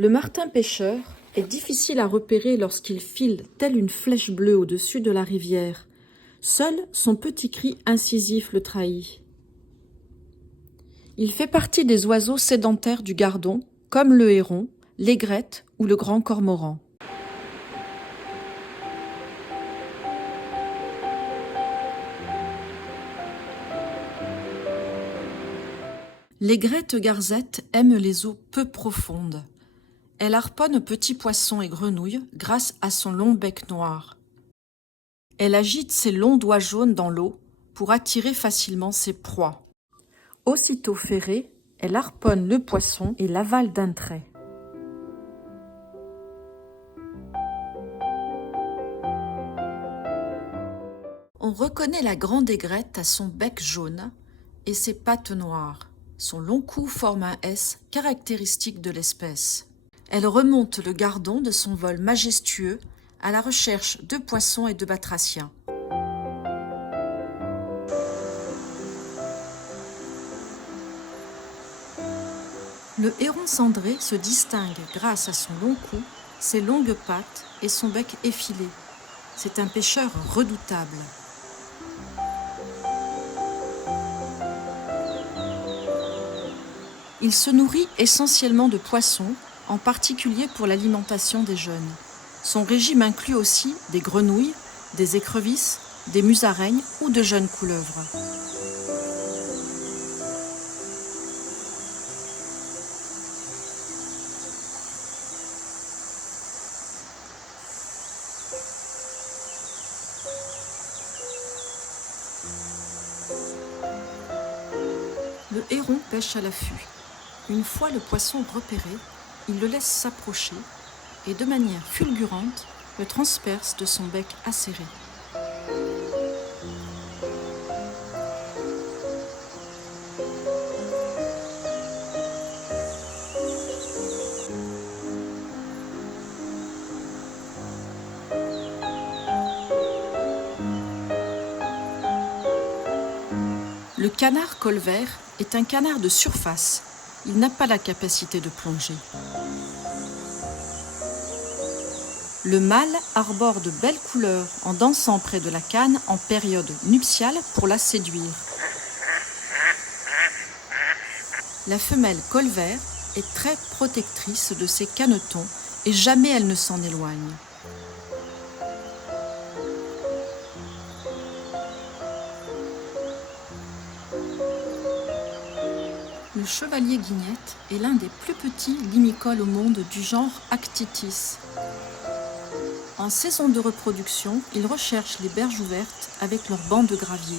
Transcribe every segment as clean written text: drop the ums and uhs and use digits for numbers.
Le martin-pêcheur est difficile à repérer lorsqu'il file telle une flèche bleue au-dessus de la rivière. Seul son petit cri incisif le trahit. Il fait partie des oiseaux sédentaires du Gardon, comme le héron, l'aigrette ou le grand cormoran. L'aigrette garzette aime les eaux peu profondes. Elle harponne petits poissons et grenouilles grâce à son long bec noir. Elle agite ses longs doigts jaunes dans l'eau pour attirer facilement ses proies. Aussitôt ferrée, elle harponne le poisson et l'avale d'un trait. On reconnaît la grande aigrette à son bec jaune et ses pattes noires. Son long cou forme un S caractéristique de l'espèce. Elle remonte le Gardon de son vol majestueux à la recherche de poissons et de batraciens. Le héron cendré se distingue grâce à son long cou, ses longues pattes et son bec effilé. C'est un pêcheur redoutable. Il se nourrit essentiellement de poissons, en particulier pour l'alimentation des jeunes. Son régime inclut aussi des grenouilles, des écrevisses, des musaraignes ou de jeunes couleuvres. Le héron pêche à l'affût. Une fois le poisson repéré, il le laisse s'approcher et de manière fulgurante le transperce de son bec acéré. Le canard colvert est un canard de surface. Il n'a pas la capacité de plonger. Le mâle arbore de belles couleurs en dansant près de la canne en période nuptiale pour la séduire. La femelle colvert est très protectrice de ses canetons et jamais elle ne s'en éloigne. Le chevalier guignette est l'un des plus petits limicoles au monde du genre Actitis. En saison de reproduction, ils recherchent les berges ouvertes avec leurs bancs de gravier.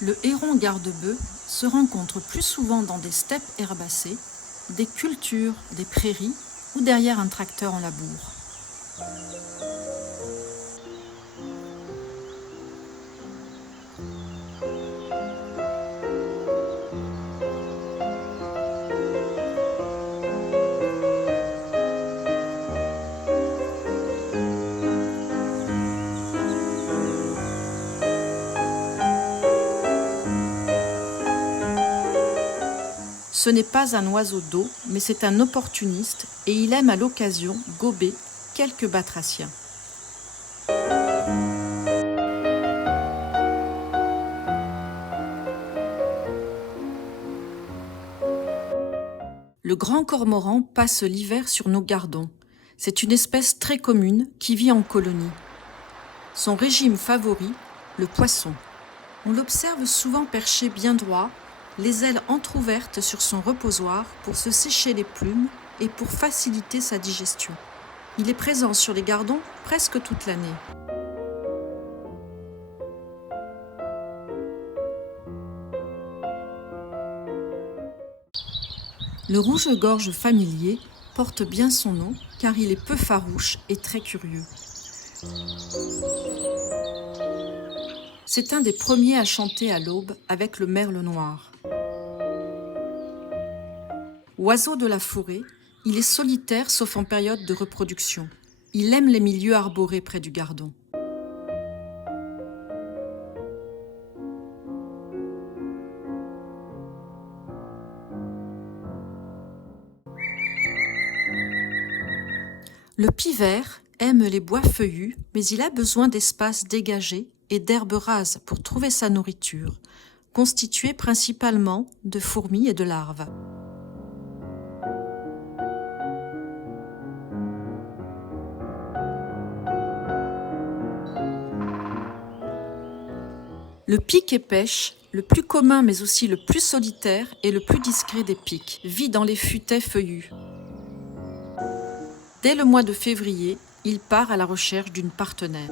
Le héron garde-bœuf se rencontre plus souvent dans des steppes herbacées, des cultures, des prairies ou derrière un tracteur en labour. Ce n'est pas un oiseau d'eau, mais c'est un opportuniste et il aime à l'occasion gober quelques batraciens. Le grand cormoran passe l'hiver sur nos gardons. C'est une espèce très commune qui vit en colonie. Son régime favori, le poisson. On l'observe souvent perché bien droit, les ailes entr'ouvertes sur son reposoir pour se sécher les plumes et pour faciliter sa digestion. Il est présent sur les gardons presque toute l'année. Le rouge-gorge familier porte bien son nom car il est peu farouche et très curieux. C'est un des premiers à chanter à l'aube avec le merle noir. Oiseau de la forêt, il est solitaire sauf en période de reproduction. Il aime les milieux arborés près du gardon. Le pivert aime les bois feuillus, mais il a besoin d'espaces dégagés et d'herbes rases pour trouver sa nourriture, constituée principalement de fourmis et de larves. Le pic-et-pêche, le plus commun mais aussi le plus solitaire et le plus discret des pics, vit dans les futaies feuillus. Dès le mois de février, il part à la recherche d'une partenaire.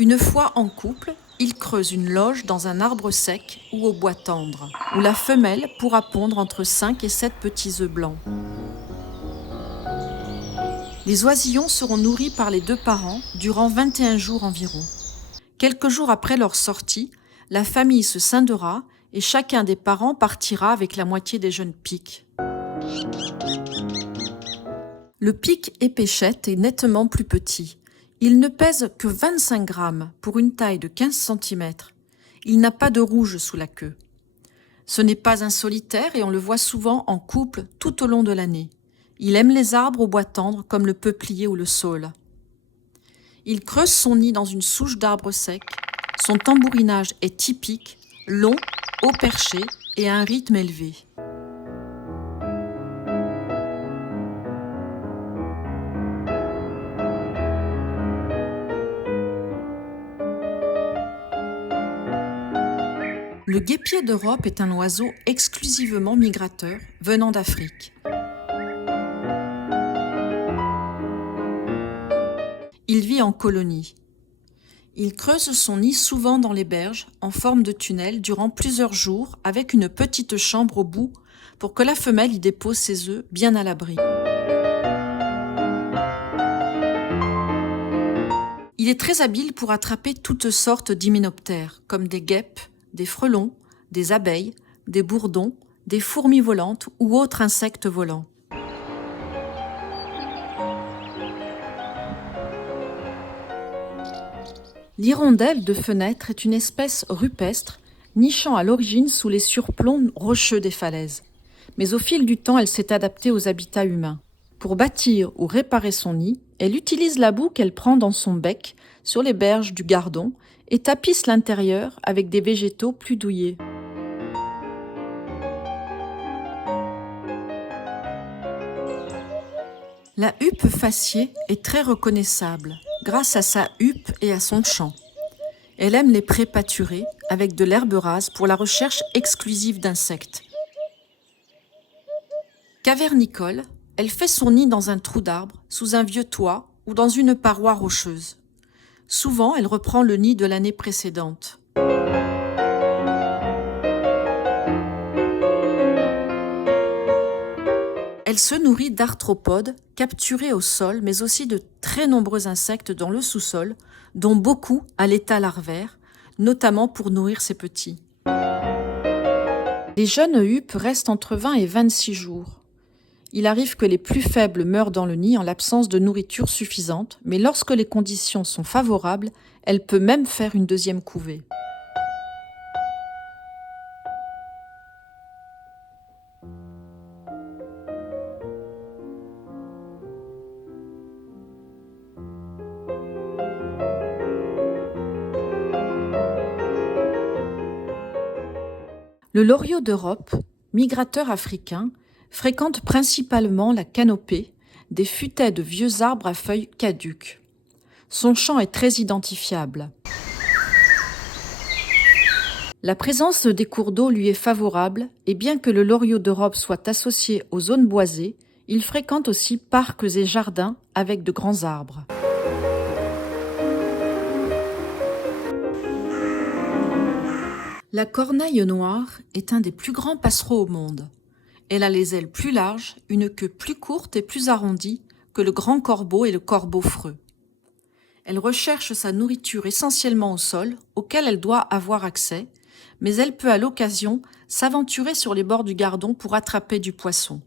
Une fois en couple, il creuse une loge dans un arbre sec ou au bois tendre, où la femelle pourra pondre entre 5 et 7 petits œufs blancs. Les oisillons seront nourris par les 2 parents durant 21 jours environ. Quelques jours après leur sortie, la famille se scindera et chacun des parents partira avec la moitié des jeunes pics. Le pic-épéchette est nettement plus petit. Il ne pèse que 25 grammes pour une taille de 15 cm. Il n'a pas de rouge sous la queue. Ce n'est pas un solitaire et on le voit souvent en couple tout au long de l'année. Il aime les arbres au bois tendre comme le peuplier ou le saule. Il creuse son nid dans une souche d'arbre sec. Son tambourinage est typique, long, haut perché et à un rythme élevé. Le guêpier d'Europe est un oiseau exclusivement migrateur venant d'Afrique. Il vit en colonie. Il creuse son nid souvent dans les berges, en forme de tunnel, durant plusieurs jours, avec une petite chambre au bout pour que la femelle y dépose ses œufs bien à l'abri. Il est très habile pour attraper toutes sortes d'hyménoptères, comme des guêpes, des frelons, des abeilles, des bourdons, des fourmis volantes ou autres insectes volants. L'hirondelle de fenêtre est une espèce rupestre, nichant à l'origine sous les surplombs rocheux des falaises. Mais au fil du temps, elle s'est adaptée aux habitats humains. Pour bâtir ou réparer son nid, elle utilise la boue qu'elle prend dans son bec sur les berges du Gardon et tapisse l'intérieur avec des végétaux plus douillets. La huppe faciée est très reconnaissable grâce à sa huppe et à son chant. Elle aime les prés pâturés avec de l'herbe rase pour la recherche exclusive d'insectes. Cavernicole, elle fait son nid dans un trou d'arbre, sous un vieux toit ou dans une paroi rocheuse. Souvent, elle reprend le nid de l'année précédente. Elle se nourrit d'arthropodes capturés au sol, mais aussi de très nombreux insectes dans le sous-sol, dont beaucoup à l'état larvaire, notamment pour nourrir ses petits. Les jeunes huppes restent entre 20 et 26 jours. Il arrive que les plus faibles meurent dans le nid en l'absence de nourriture suffisante, mais lorsque les conditions sont favorables, elle peut même faire une deuxième couvée. Le loriot d'Europe, migrateur africain, fréquente principalement la canopée, des futaies de vieux arbres à feuilles caduques. Son chant est très identifiable. La présence des cours d'eau lui est favorable et bien que le loriot d'Europe soit associé aux zones boisées, il fréquente aussi parcs et jardins avec de grands arbres. La corneille noire est un des plus grands passereaux au monde. Elle a les ailes plus larges, une queue plus courte et plus arrondie que le grand corbeau et le corbeau freux. Elle recherche sa nourriture essentiellement au sol, auquel elle doit avoir accès, mais elle peut à l'occasion s'aventurer sur les bords du Gardon pour attraper du poisson.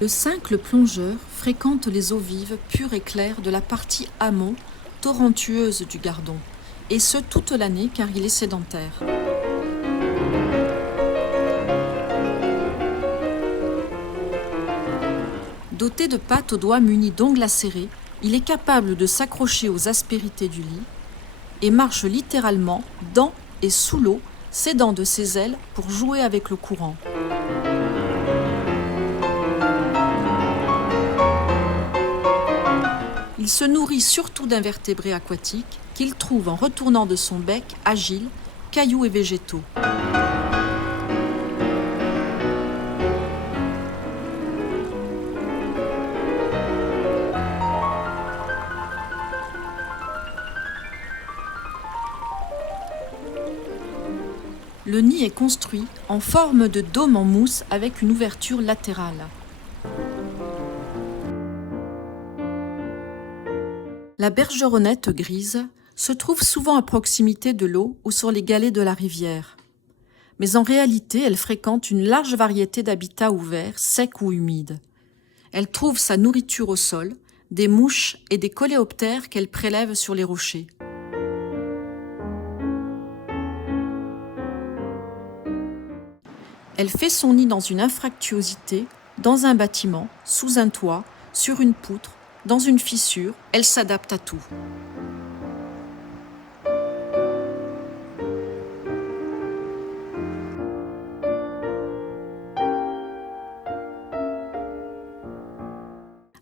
Le cincle plongeur fréquente les eaux vives, pures et claires de la partie amont, torrentueuse du Gardon, et ce toute l'année car il est sédentaire. Doté de pattes aux doigts munis d'ongles acérés, il est capable de s'accrocher aux aspérités du lit et marche littéralement dans et sous l'eau, s'aidant de ses ailes pour jouer avec le courant. Il se nourrit surtout d'invertébrés aquatiques qu'il trouve en retournant de son bec agile, cailloux et végétaux. Le nid est construit en forme de dôme en mousse avec une ouverture latérale. La bergeronnette grise se trouve souvent à proximité de l'eau ou sur les galets de la rivière. Mais en réalité, elle fréquente une large variété d'habitats ouverts, secs ou humides. Elle trouve sa nourriture au sol, des mouches et des coléoptères qu'elle prélève sur les rochers. Elle fait son nid dans une anfractuosité, dans un bâtiment, sous un toit, sur une poutre, dans une fissure, elle s'adapte à tout.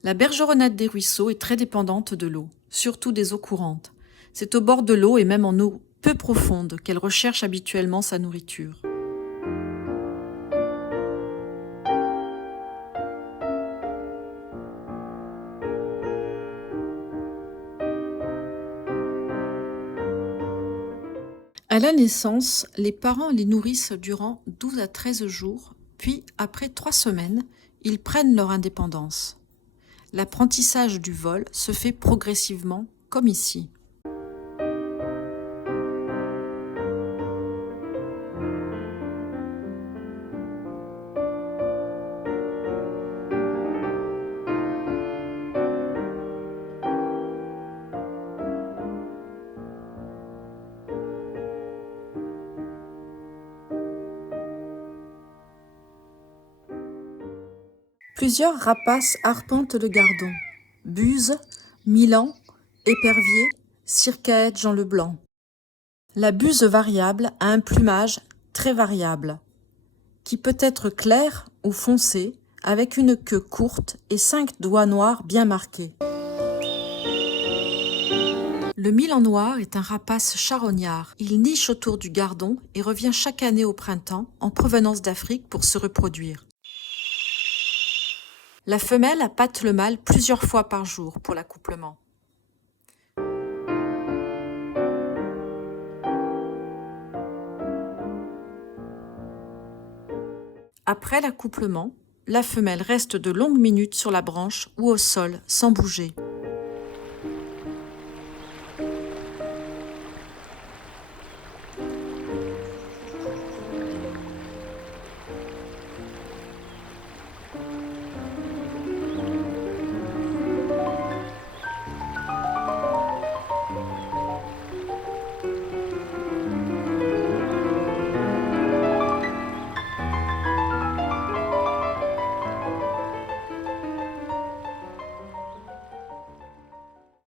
La bergeronnette des ruisseaux est très dépendante de l'eau, surtout des eaux courantes. C'est au bord de l'eau et même en eau peu profonde qu'elle recherche habituellement sa nourriture. À la naissance, les parents les nourrissent durant 12 à 13 jours, puis après 3 semaines, ils prennent leur indépendance. L'apprentissage du vol se fait progressivement, comme ici. Plusieurs rapaces arpentent le Gardon. Buses, milans, éperviers, circaètes Jean Leblanc. La buse variable a un plumage très variable, qui peut être clair ou foncé, avec une queue courte et 5 doigts noirs bien marqués. Le milan noir est un rapace charognard. Il niche autour du Gardon et revient chaque année au printemps en provenance d'Afrique pour se reproduire. La femelle appâte le mâle plusieurs fois par jour pour l'accouplement. Après l'accouplement, la femelle reste de longues minutes sur la branche ou au sol sans bouger.